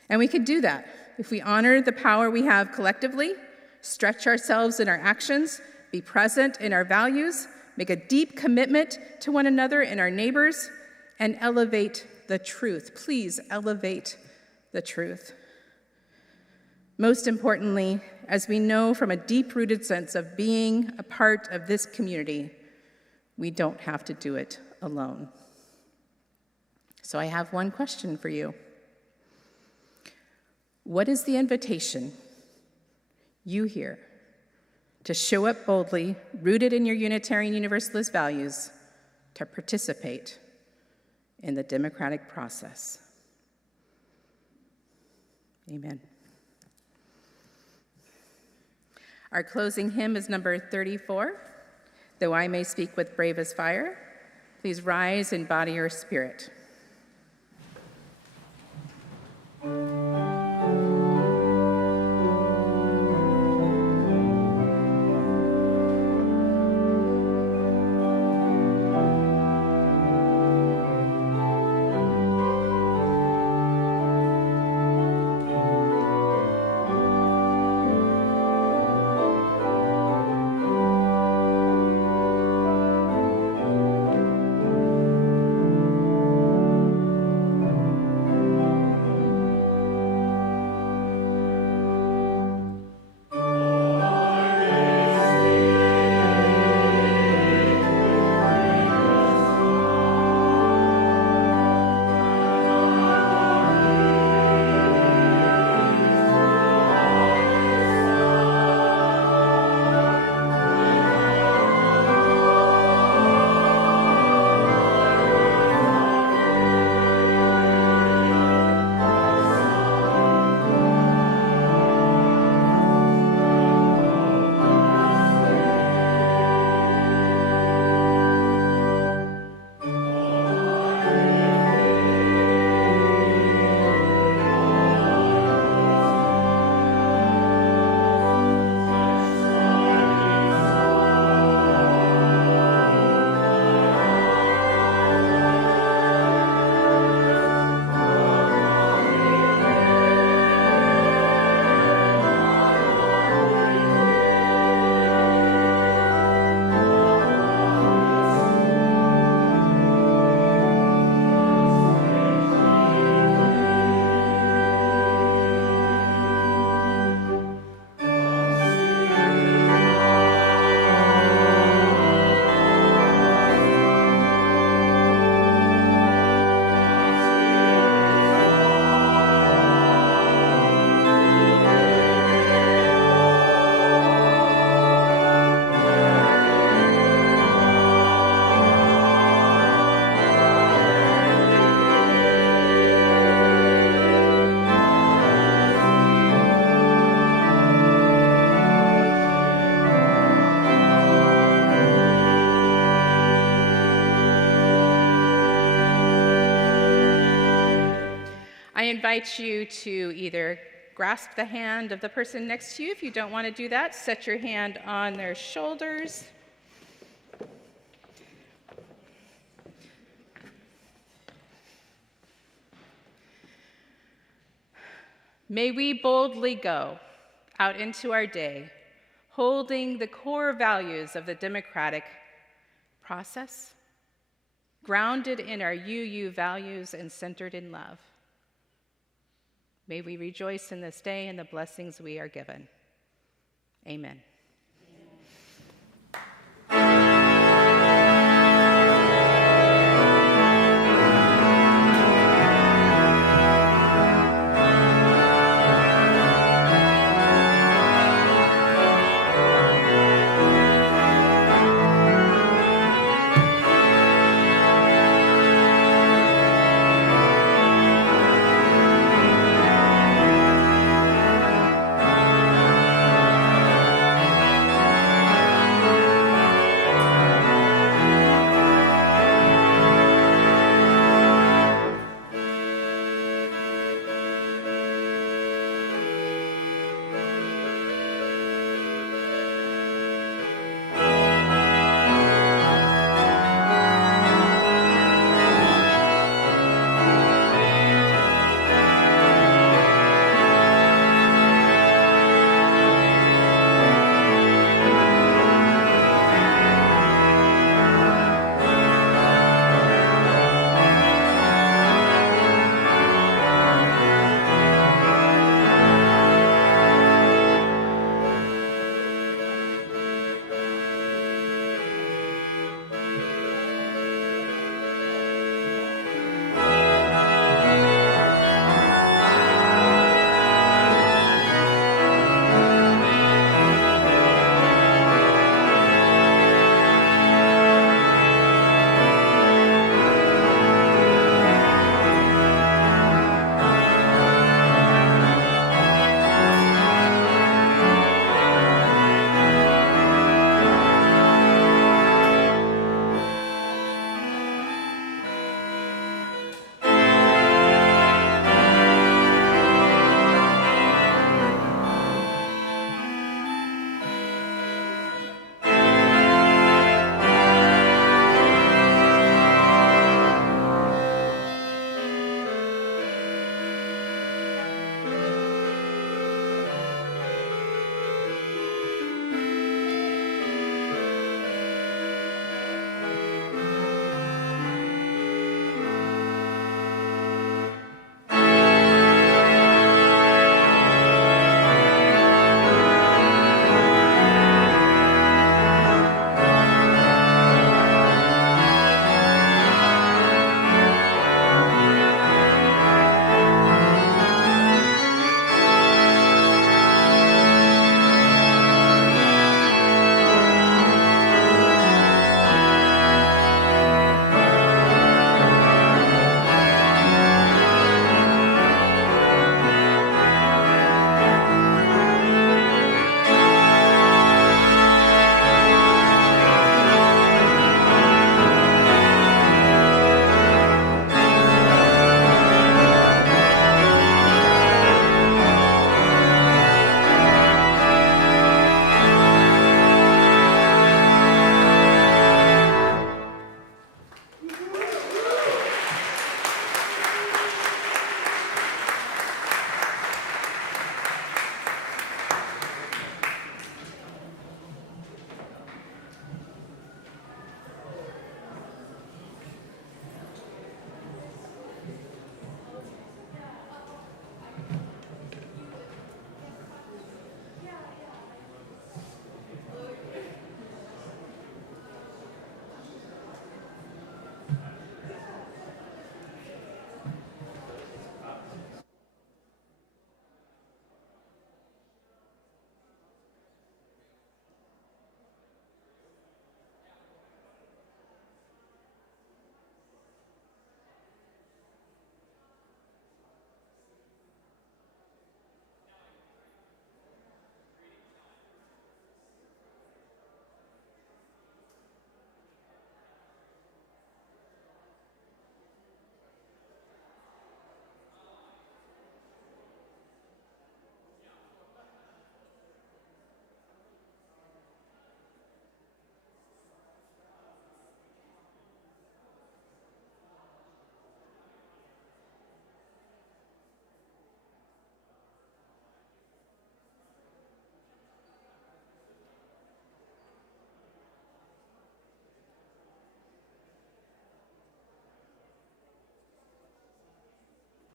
And we can do that if we honor the power we have collectively, stretch ourselves in our actions, be present in our values, make a deep commitment to one another and our neighbors, and elevate the truth. Please elevate the truth. Most importantly, as we know from a deep-rooted sense of being a part of this community, we don't have to do it alone. So I have one question for you. What is the invitation you hear to show up boldly, rooted in your Unitarian Universalist values, to participate in the democratic process? Amen. Our closing hymn is number 34, Though I May Speak with Brave as Fire. Please rise in body or spirit. I invite you to either grasp the hand of the person next to you. If you don't want to do that, set your hand on their shoulders. May we boldly go out into our day, holding the core values of the democratic process, grounded in our UU values and centered in love. May we rejoice in this day and the blessings we are given. Amen.